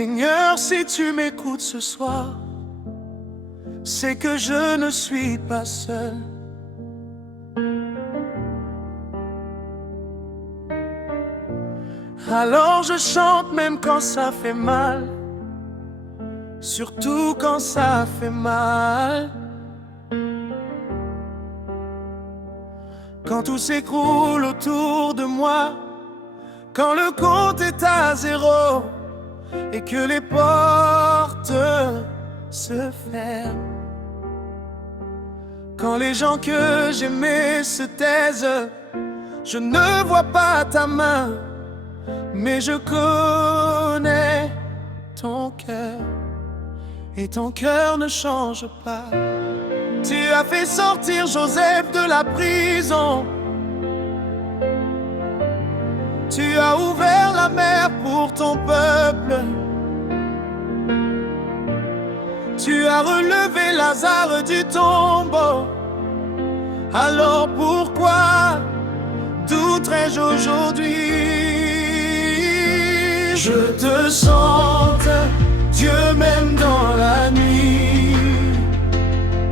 Seigneur, si tu m'écoutes ce soir, c'est que je ne suis pas seul. Alors je chante même quand ça fait mal, surtout quand ça fait mal. Quand tout s'écroule autour de moi, quand le compte est à zéro et que les portes se ferment, quand les gens que j'aimais se taisent, je ne vois pas ta main, mais je connais ton cœur, et ton cœur ne change pas. Tu as fait sortir Joseph de la prison, tu as ouvert la mer pour ton peuple, tu as relevé Lazare du tombeau. Alors pourquoi douterais-je aujourd'hui? Je te chante, Dieu même dans la nuit.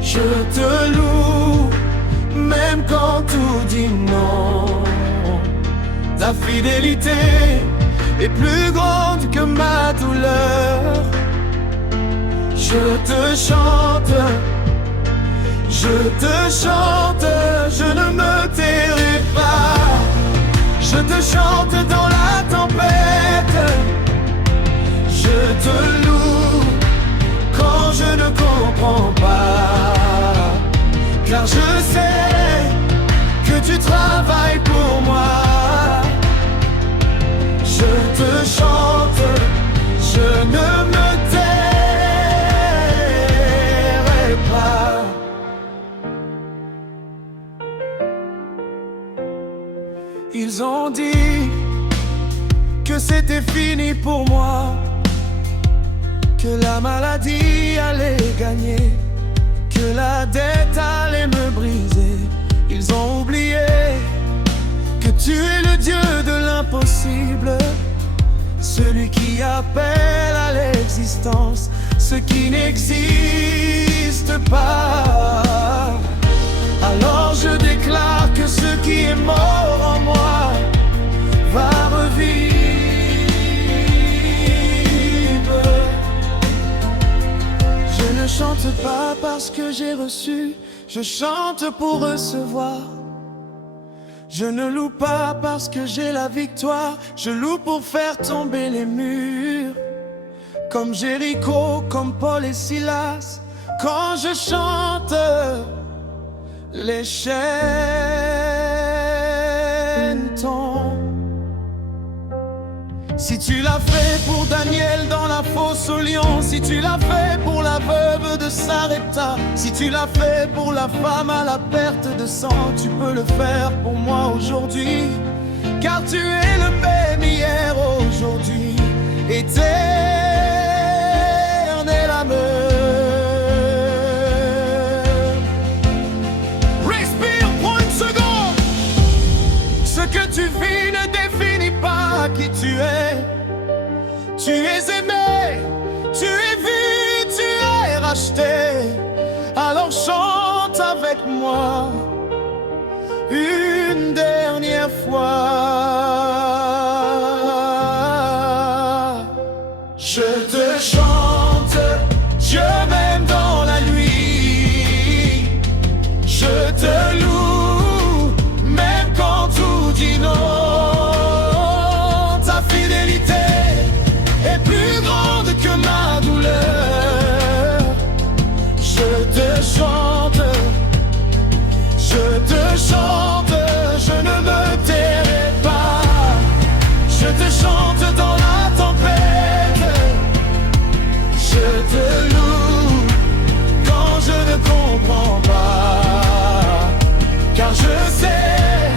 Je te loue, même quand tout dit non. Ta fidélité est plus grande que ma douleur. Je te chante, je ne me tairai pas. Je te chante dans la tempête, je te loue quand je ne comprends pas, car je sais que tu travailles pour moi. Je te chante, je ne me tairai pas. Ils ont dit que c'était fini pour moi, que la maladie allait gagner, que la dette allait me briser. Ils ont oublié que tu es le Dieu de l'impossible, celui qui appelle à l'existence ce qui n'existe pas. Alors je déclare que ce qui est mort en moi va revivre. Je ne chante pas parce que j'ai reçu, je chante pour recevoir. Je ne loue pas parce que j'ai la victoire, je loue pour faire tomber les murs. Comme Jéricho, comme Paul et Silas, quand je chante, les chaînes tombent. Si tu l'as fait pour Daniel dans la fosse aux lions, si tu l'as fait pour la veuve de Sarepta, si tu l'as fait pour la femme à la perte de sang, tu peux le faire pour moi aujourd'hui, car tu es le même hier, aujourd'hui, éternel amour. Respire, prends une seconde. Ce que tu vis ne définit pas qui tu es. Tu es aimé, tu es vu, tu es racheté. Alors chante avec moi une dernière fois. Je te chante, Dieu même dans la nuit. Je te loue, même quand tout dit non. Ta fidélité est plus grande que ma douleur. Je te chante, je ne me tairai pas. Je te chante dans la tempête, je te loue quand je ne comprends pas, car je sais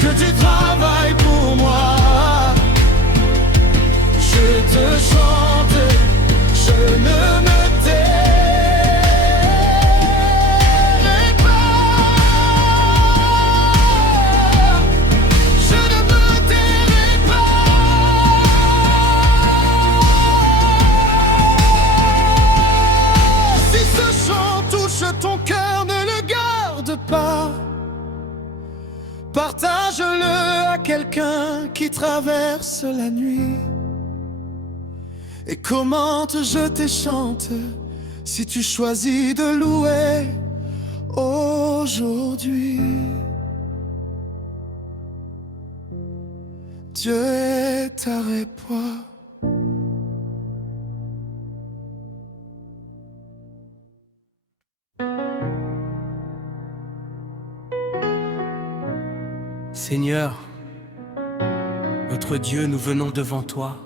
que tu travailles pour moi. Je te chante, je ne me tairai pas. Je ne me tairai pas. quelqu'un qui traverse la nuit. Et comment je te chante si tu choisis de louer aujourd'hui. Dieu est ta répoire. Seigneur, notre Dieu, nous venons devant toi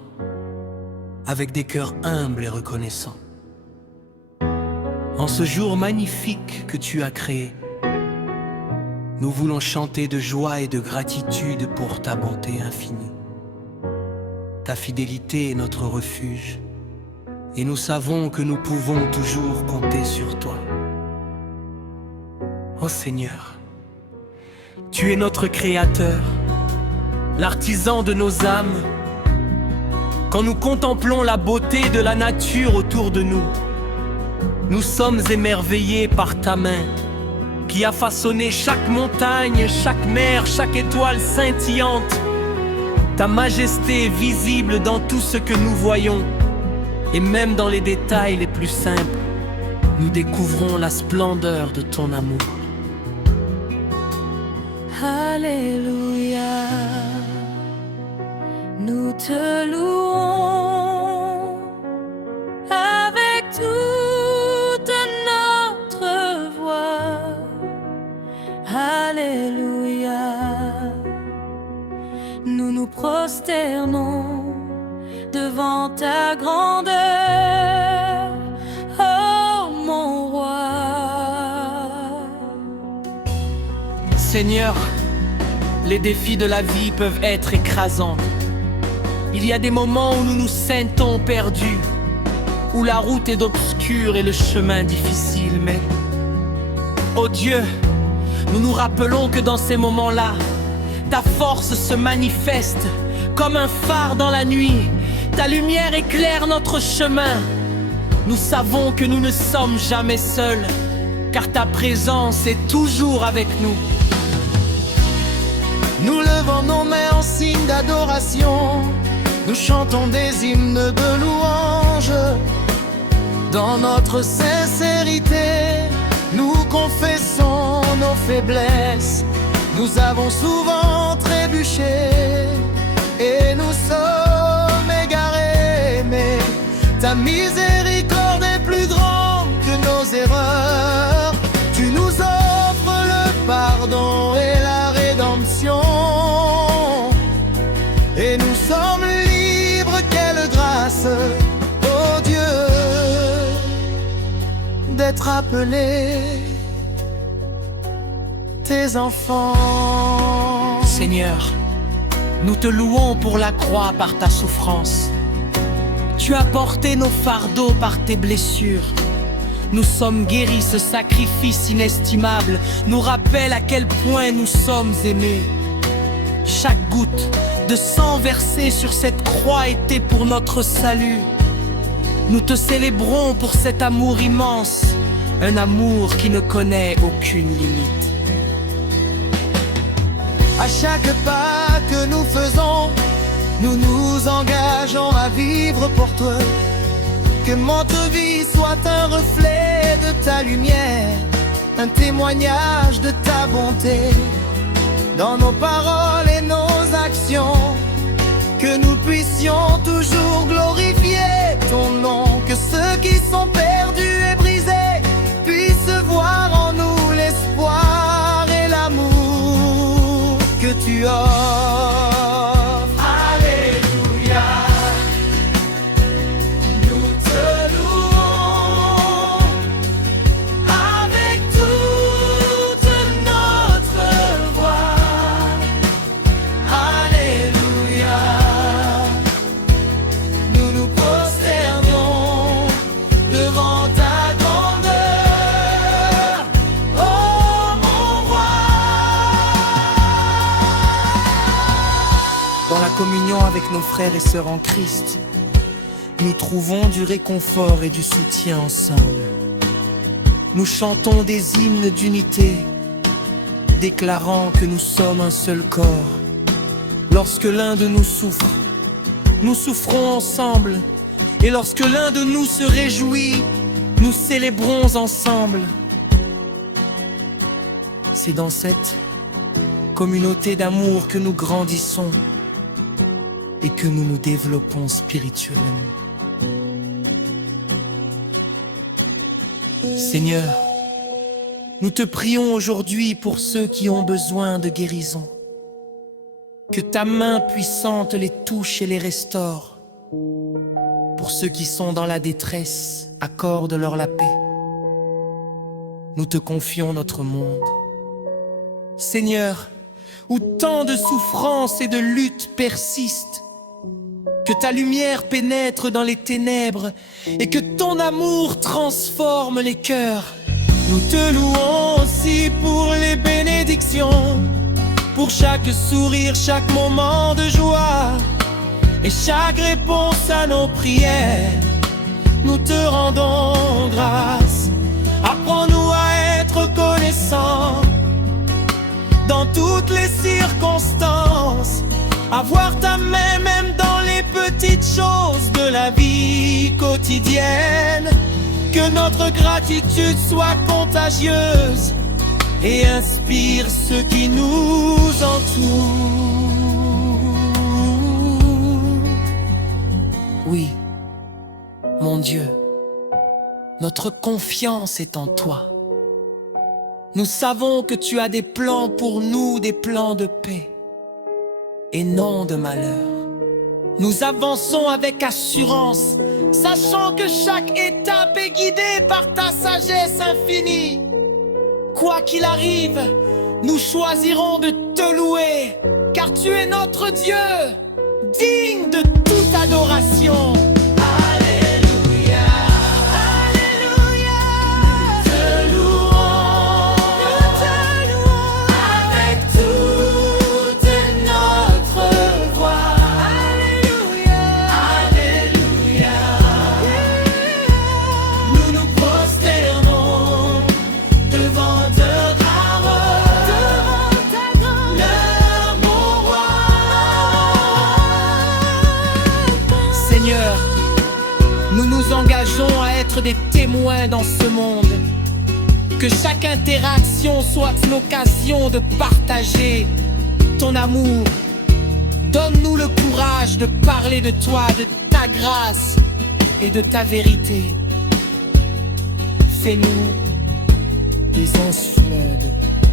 avec des cœurs humbles et reconnaissants. En ce jour magnifique que tu as créé, nous voulons chanter de joie et de gratitude pour ta bonté infinie. Ta fidélité est notre refuge, et nous savons que nous pouvons toujours compter sur toi. Ô Seigneur, tu es notre Créateur, l'artisan de nos âmes. Quand nous contemplons la beauté de la nature autour de nous, nous sommes émerveillés par ta main, qui a façonné chaque montagne, chaque mer, chaque étoile scintillante. Ta majesté est visible dans tout ce que nous voyons, et même dans les détails les plus simples, nous découvrons la splendeur de ton amour. Alléluia, nous te louons avec toute notre voix. Alléluia, nous nous prosternons devant ta grandeur, oh mon roi. Seigneur, les défis de la vie peuvent être écrasants. Il y a des moments où nous nous sentons perdus, où la route est obscure et le chemin difficile, mais, oh Dieu, nous nous rappelons que dans ces moments-là, ta force se manifeste comme un phare dans la nuit. Ta lumière éclaire notre chemin. Nous savons que nous ne sommes jamais seuls, car ta présence est toujours avec nous. Nous levons nos mains en signe d'adoration. Nous chantons des hymnes de louange. Dans notre sincérité, nous confessons nos faiblesses. Nous avons souvent trébuché et nous sommes égarés, mais ta miséricorde est plus grande que nos erreurs. Tu nous offres le pardon et la rédemption, et nous sommes libres. Quelle grâce, oh Dieu, d'être appelés tes enfants. Seigneur, nous te louons pour la croix par ta souffrance. Tu as porté nos fardeaux par tes blessures. Nous sommes guéris, ce sacrifice inestimable nous rappelle à quel point nous sommes aimés. Chaque goutte de sang versée sur cette croix était pour notre salut. Nous te célébrons pour cet amour immense, un amour qui ne connaît aucune limite. À chaque pas que nous faisons, nous nous engageons à vivre pour toi. Que notre vie soit un reflet de ta lumière, un témoignage de ta bonté, dans nos paroles et nos actions. Que nous puissions toujours glorifier ton nom. Que ceux qui sont perdus et brisés puissent voir en nous l'espoir et l'amour que tu offres. Alléluia, nous te louons avec toute notre voix. Alléluia, nous nous prosternons devant ta grandeur, oh mon roi. Dans la communion avec nos frères et sœurs en Christ, nous trouvons du réconfort et du soutien ensemble. Nous chantons des hymnes d'unité, déclarant que nous sommes un seul corps, Lorsque l'un de nous souffre, nous souffrons ensemble. Et lorsque l'un de nous se réjouit, nous célébrons ensemble. C'est dans cette communauté d'amour que nous grandissons et que nous nous développons spirituellement. Seigneur, nous te prions aujourd'hui pour ceux qui ont besoin de guérison. Que ta main puissante les touche et les restaure. Pour ceux qui sont dans la détresse, accorde-leur la paix. Nous te confions notre monde. Seigneur, où tant de souffrances et de luttes persistent, que ta lumière pénètre dans les ténèbres et que ton amour transforme les cœurs. Nous te louons aussi pour les bénédictions, pour chaque sourire, chaque moment de joie et chaque réponse à nos prières. Nous te rendons grâce. Apprends-nous à être reconnaissants dans toutes les circonstances, à voir ta main même dans les petites choses de la vie quotidienne. Que notre gratitude soit contagieuse et inspire ceux qui nous entourent. Oui, mon Dieu, notre confiance est en toi. Nous savons que tu as des plans pour nous, des plans de paix et non de malheur. Nous avançons avec assurance, sachant que chaque étape est guidée par ta sagesse infinie. Quoi qu'il arrive, nous choisirons de te louer, car tu es notre Dieu, digne de toute adoration. Seigneur, nous nous engageons à être des témoins dans ce monde. Que chaque interaction soit l'occasion de partager ton amour. Donne-nous le courage de parler de toi, de ta grâce et de ta vérité. Fais-nous des instruments de